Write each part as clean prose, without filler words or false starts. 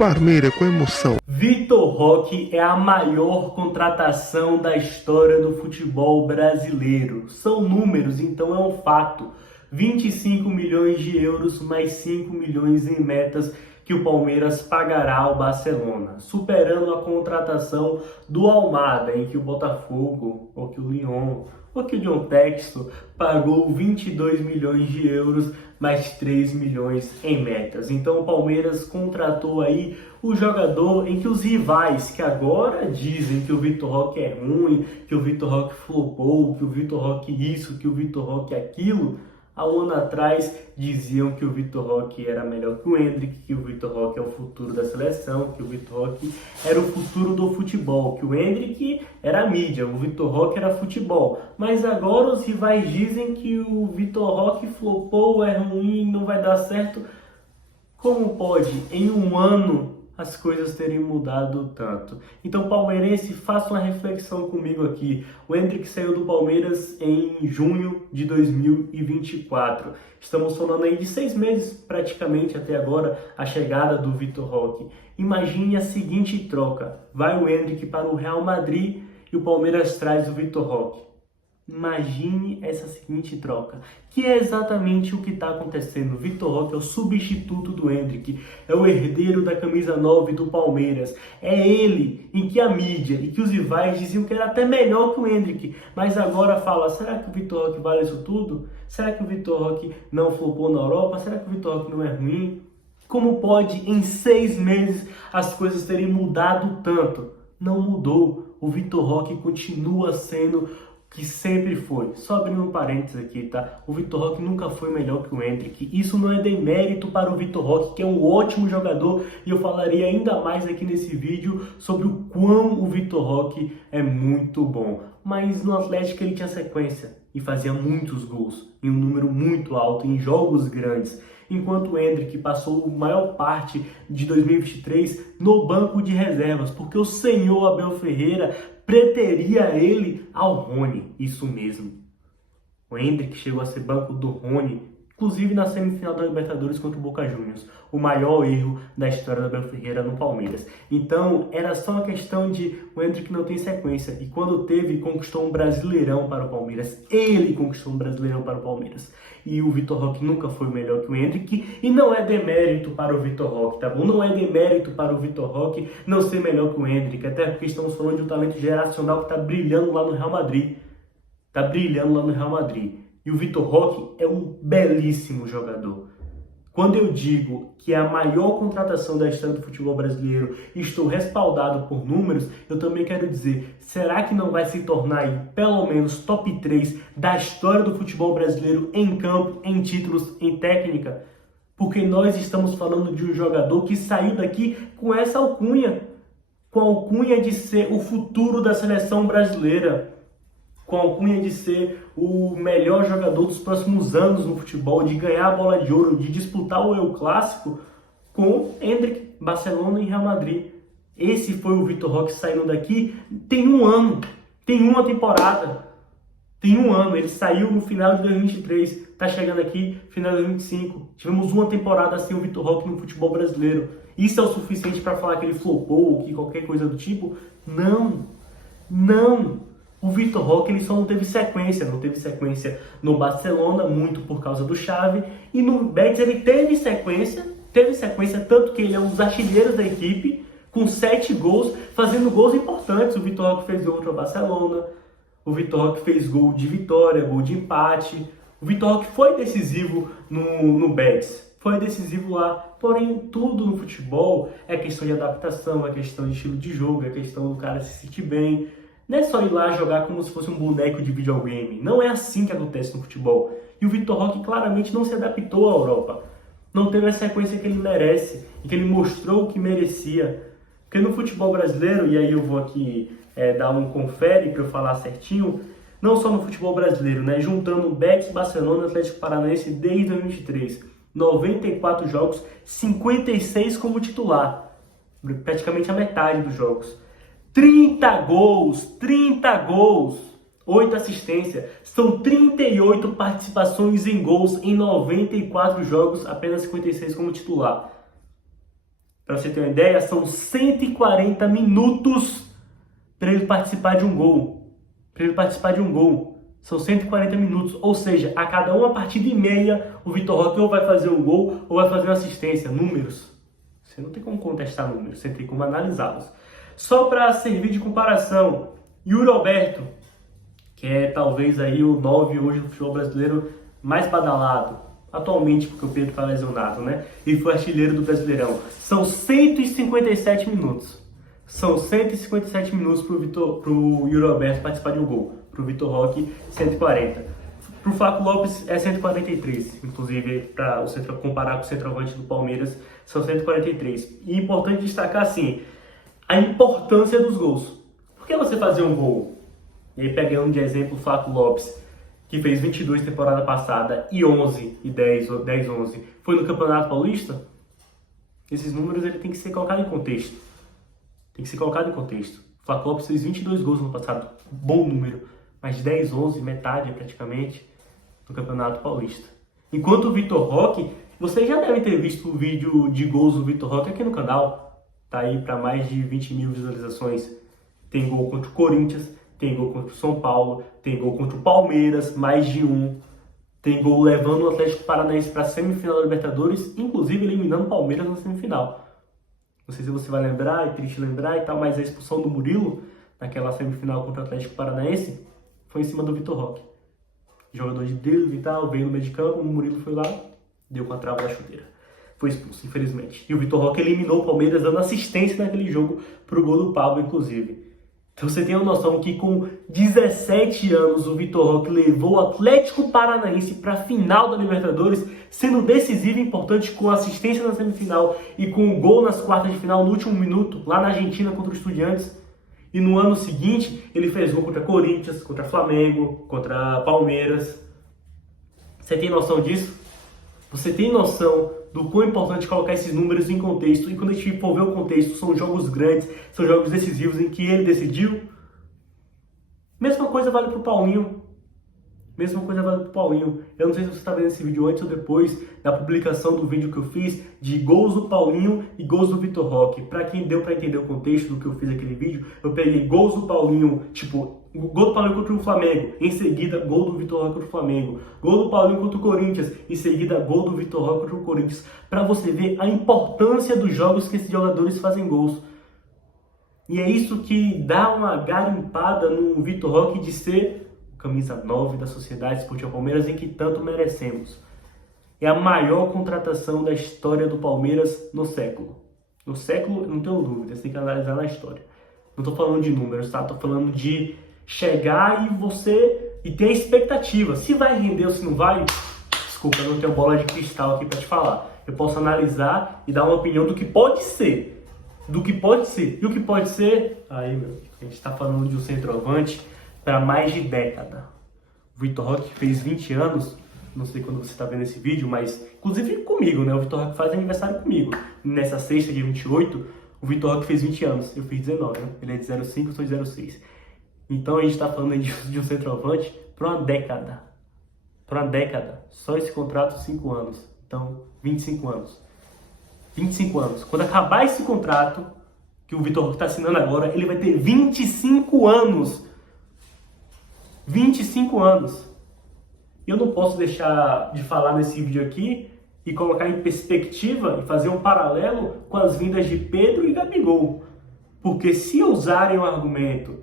Parmeira com emoção. Vitor Roque é a maior contratação da história do futebol brasileiro. São números, então é um fato. 25 milhões de euros mais 5 milhões em metas que o Palmeiras pagará ao Barcelona, superando a contratação do Almada, em que o Botafogo, ou que o Lyon, ou que o John Textor pagou 22 milhões de euros mais 3 milhões em metas. Então o Palmeiras contratou aí o jogador em que os rivais, que agora dizem que o Vitor Roque é ruim, que o Vitor Roque flopou, que o Vitor Roque isso, que o Vitor Roque aquilo, há um ano atrás diziam que o Vitor Roque era melhor que o Endrick, que o Vitor Roque é o futuro da seleção, que o Vitor Roque era o futuro do futebol, que o Endrick era a mídia, o Vitor Roque era futebol. Mas agora os rivais dizem que o Vitor Roque flopou, é ruim, não vai dar certo. Como pode, em um ano, as coisas terem mudado tanto? Então, palmeirense, faça uma reflexão comigo aqui. O Endrick saiu do Palmeiras em junho de 2024. Estamos falando aí de 6 meses, praticamente, até agora, a chegada do Vitor Roque. Imagine a seguinte troca. Vai o Endrick para o Real Madrid e o Palmeiras traz o Vitor Roque. Imagine essa seguinte troca, que é exatamente o que está acontecendo. Vitor Roque é o substituto do Endrick, é o herdeiro da camisa 9 do Palmeiras. É ele em que a mídia e que os rivais diziam que era até melhor que o Endrick, mas agora fala, será que o Vitor Roque vale isso tudo? Será que o Vitor Roque não flopou na Europa? Será que o Vitor Roque não é ruim? Como pode em 6 meses as coisas terem mudado tanto? Não mudou. O Vitor Roque continua sendo que sempre foi. Só abrindo um parênteses aqui, tá? O Vitor Roque nunca foi melhor que o Endrick. Isso não é demérito para o Vitor Roque, que é um ótimo jogador, e eu falaria ainda mais aqui nesse vídeo sobre o quão o Vitor Roque é muito bom. Mas no Atlético ele tinha sequência e fazia muitos gols, em um número muito alto, em jogos grandes. Enquanto o Endrick passou a maior parte de 2023 no banco de reservas, porque o senhor Abel Ferreira preteria ele ao Rony, isso mesmo. O Endrick chegou a ser banco do Rony, inclusive na semifinal da Libertadores contra o Boca Juniors. O maior erro da história do Abel Ferreira no Palmeiras. Então, era só uma questão de o Endrick não tem sequência. E quando teve, conquistou um Brasileirão para o Palmeiras. Ele conquistou um Brasileirão para o Palmeiras. E o Vitor Roque nunca foi melhor que o Endrick. E não é demérito para o Vitor Roque, tá bom? Não é demérito para o Vitor Roque não ser melhor que o Endrick. Até porque estamos falando de um talento geracional que está brilhando lá no Real Madrid. Está brilhando lá no Real Madrid. E o Vitor Roque é um belíssimo jogador. Quando eu digo que é a maior contratação da história do futebol brasileiro e estou respaldado por números, eu também quero dizer, será que não vai se tornar aí, pelo menos top 3 da história do futebol brasileiro em campo, em títulos, em técnica? Porque nós estamos falando de um jogador que saiu daqui com essa alcunha, com a alcunha de ser o futuro da seleção brasileira, com a alcunha de ser o melhor jogador dos próximos anos no futebol, de ganhar a bola de ouro, de disputar o El Clássico com Endrick, Barcelona e Real Madrid. Esse foi o Vitor Roque saindo daqui tem um ano, tem uma temporada, tem um ano. Ele saiu no final de 2023, está chegando aqui final de 2025. Tivemos uma temporada sem o Vitor Roque no futebol brasileiro. Isso é o suficiente para falar que ele flopou ou que qualquer coisa do tipo? Não, não. O Vitor Roque ele só não teve sequência no Barcelona, muito por causa do Xavi, e no Betis ele teve sequência, tanto que ele é um dos artilheiros da equipe, com 7 gols, fazendo gols importantes. O Vitor Roque fez gol contra o Barcelona, o Vitor Roque fez gol de vitória, gol de empate, o Vitor Roque foi decisivo no Betis, foi decisivo lá. Porém, tudo no futebol é questão de adaptação, é questão de estilo de jogo, é questão do cara se sentir bem. Não é só ir lá jogar como se fosse um boneco de videogame. Não é assim que acontece no futebol. E o Vitor Roque claramente não se adaptou à Europa. Não teve a sequência que ele merece e que ele mostrou que merecia. Porque no futebol brasileiro, e aí eu vou aqui dar um confere para eu falar certinho, não só no futebol brasileiro, né? Juntando Betis, Barcelona, Atlético Paranaense desde 2023. 94 jogos, 56 como titular. Praticamente a metade dos jogos. 30 gols, 8 assistências, são 38 participações em gols em 94 jogos, apenas 56 como titular. Para você ter uma ideia, são 140 minutos para ele participar de um gol. Para ele participar de um gol. São 140 minutos. Ou seja, a cada uma partida e meia, o Vitor Roque ou vai fazer um gol ou vai fazer uma assistência. Números. Você não tem como contestar números, você tem como analisá-los. Só para servir de comparação, Yuri Alberto, que é talvez aí o 9 hoje do futebol brasileiro mais badalado, atualmente porque o Pedro está lesionado, né? E foi artilheiro do Brasileirão. São 157 minutos. São 157 minutos pro Yuri Alberto participar de um gol. Pro Vitor Roque, 140. Pro Flaco Lopes é 143. Inclusive, para comparar com o centroavante do Palmeiras, são 143. E é importante destacar, assim, a importância dos gols. Por que você fazer um gol? E aí, pegando de exemplo o Flaco Lopes, que fez 22 temporada passada e 11 e 10, 11, foi no Campeonato Paulista? Esses números ele tem que ser colocado em contexto. Tem que ser colocado em contexto. O Flaco Lopes fez 22 gols no passado, bom número, mas 10, 11, metade praticamente, no Campeonato Paulista. Enquanto o Vitor Roque, vocês já devem ter visto o vídeo de gols do Vitor Roque aqui no canal. Tá aí para mais de 20 mil visualizações. Tem gol contra o Corinthians, tem gol contra o São Paulo, tem gol contra o Palmeiras, mais de um. Tem gol levando o Atlético Paranaense para a semifinal da Libertadores, inclusive eliminando o Palmeiras na semifinal. Não sei se você vai lembrar, é triste lembrar e tal, mas a expulsão do Murilo, naquela semifinal contra o Atlético Paranaense, foi em cima do Vitor Roque. Jogador de drible e tal, veio no meio de campo, o Murilo foi lá, deu com a trava da chuteira. Foi expulso, infelizmente. E o Vitor Roque eliminou o Palmeiras, dando assistência naquele jogo pro gol do Pablo, inclusive. Então você tem a noção que com 17 anos o Vitor Roque levou o Atlético Paranaense para a final da Libertadores, sendo decisivo e importante com assistência na semifinal e com o gol nas quartas de final no último minuto, lá na Argentina contra o Estudiantes. E no ano seguinte ele fez gol contra Corinthians, contra Flamengo, contra Palmeiras. Você tem noção disso? Você tem noção do quão importante colocar esses números em contexto, e quando a gente for ver o contexto, são jogos grandes, são jogos decisivos em que ele decidiu. Mesma coisa vale para o Paulinho. Mesma coisa vale para o Paulinho. Eu não sei se você está vendo esse vídeo antes ou depois da publicação do vídeo que eu fiz de gols do Paulinho e gols do Vitor Roque. Para quem deu para entender o contexto do que eu fiz aquele vídeo, eu peguei gols do Paulinho, tipo, gol do Paulinho contra o Flamengo, em seguida gol do Vitor Roque contra o Flamengo, gol do Paulinho contra o Corinthians, em seguida gol do Vitor Roque contra o Corinthians, para você ver a importância dos jogos que esses jogadores fazem gols. E é isso que dá uma garimpada no Vitor Roque de ser camisa 9 da Sociedade Esportiva Palmeiras, em que tanto merecemos. É a maior contratação da história do Palmeiras no século. No século, não tenho dúvida, você tem que analisar na história. Não estou falando de números, tá? Estou falando de chegar e ter a expectativa. Se vai render ou se não vai, desculpa, eu não tenho bola de cristal aqui para te falar. Eu posso analisar e dar uma opinião do que pode ser. Do que pode ser. E o que pode ser? Aí, meu, a gente está falando de um centroavante para mais de década. O Vitor Roque fez 20 anos, não sei quando você está vendo esse vídeo, mas inclusive comigo, né? O Vitor Roque faz aniversário comigo. Nessa sexta, dia 28, o Vitor Roque fez 20 anos. Eu fiz 19, né? Ele é de 05, eu sou de 06. Então a gente está falando de um centroavante para uma década. Para uma década. Só esse contrato, 5 anos. Então, 25 anos. 25 anos. Quando acabar esse contrato, que o Vitor Roque está assinando agora, ele vai ter 25 anos. 25 anos. E eu não posso deixar de falar nesse vídeo aqui e colocar em perspectiva e fazer um paralelo com as vindas de Pedro e Gabigol. Porque se usarem o argumento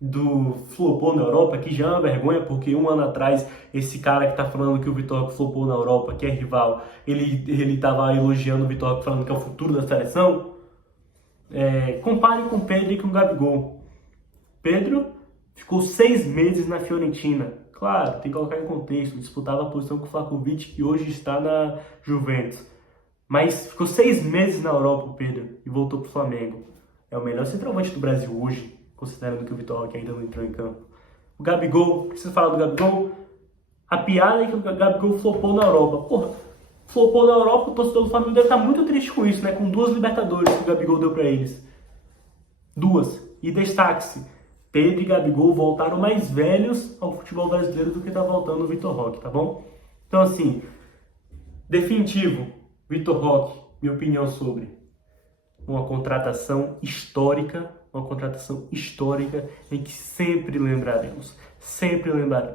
do flopou na Europa, que já é uma vergonha, porque um ano atrás esse cara que tá falando que o Vitor Roque flopou na Europa, que é rival, ele tava elogiando o Vitor Roque, falando que é o futuro da seleção. Compare com o Pedro e com o Gabigol. Pedro ficou 6 meses na Fiorentina. Claro, tem que colocar em contexto, disputava a posição com o Vlahovic, que hoje está na Juventus. Mas ficou 6 meses na Europa o Pedro e voltou pro Flamengo. É o melhor centroavante do Brasil hoje, considerando que o Vitor Roque ainda não entrou em campo. O Gabigol, preciso falar do Gabigol? A piada é que o Gabigol flopou na Europa. Porra, flopou na Europa, o torcedor do Flamengo deve estar muito triste com isso, né? Com 2 Libertadores que o Gabigol deu para eles. 2. E destaque-se, Pedro e Gabigol voltaram mais velhos ao futebol brasileiro do que tá voltando o Vitor Roque, tá bom? Então, assim, definitivo, Vitor Roque, minha opinião sobre. uma contratação histórica em que sempre lembraremos.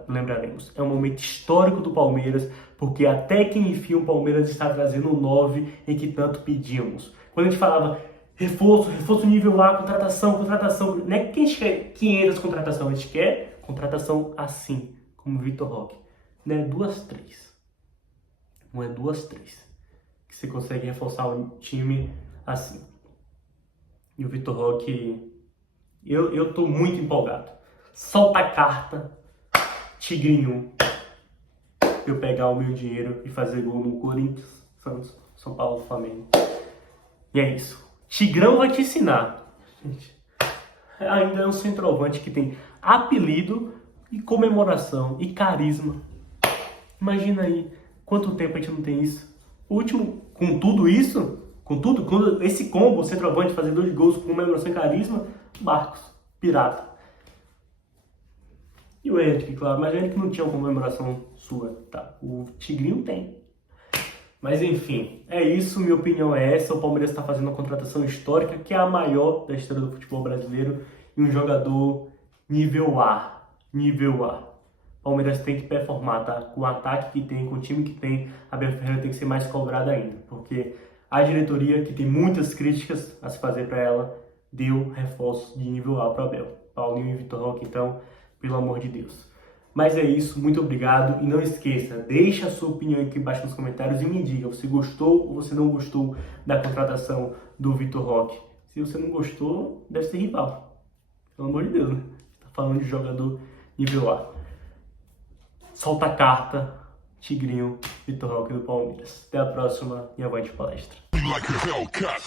Lembraremos. É um momento histórico do Palmeiras, porque até que enfim o Palmeiras está trazendo o 9 em que tanto pedíamos. Quando a gente falava reforço nível A, contratação, não é que a gente quer 500 contratação, a gente quer contratação assim, como o Vitor Roque. Não é 2, 3. Não é 2, 3. Que você consegue reforçar o time assim. E o Vitor Roque, eu tô muito empolgado. Solta a carta, Tigrinho, pra eu pegar o meu dinheiro e fazer gol no Corinthians, Santos, São Paulo, Flamengo. E é isso. Tigrão vai te ensinar. Gente, ainda é um centroavante que tem apelido e comemoração e carisma. Imagina aí, quanto tempo a gente não tem isso? O último, com tudo isso, com esse combo, o centroavante fazer 2 gols com comemoração e carisma, Marcos, pirata. E o Henrique, claro, mas o Henrique não tinha uma comemoração sua, tá? O Tigrinho tem. Mas enfim, é isso, minha opinião é essa. O Palmeiras está fazendo uma contratação histórica, que é a maior da história do futebol brasileiro, e um jogador nível A. O Palmeiras tem que performar, tá? Com o ataque que tem, com o time que tem, a Abel Ferreira tem que ser mais cobrada ainda, porque a diretoria, que tem muitas críticas a se fazer para ela, deu reforços de nível A para o Abel. Paulinho e Vitor Roque, então, pelo amor de Deus. Mas é isso, muito obrigado, e não esqueça, deixa a sua opinião aqui embaixo nos comentários e me diga, você gostou ou você não gostou da contratação do Vitor Roque? Se você não gostou, deve ser rival, pelo amor de Deus, né? Tá falando de jogador nível A. Solta a carta, Tigrinho, Vitor Roque do Palmeiras. Até a próxima e avante palestra. Like a Hellcat.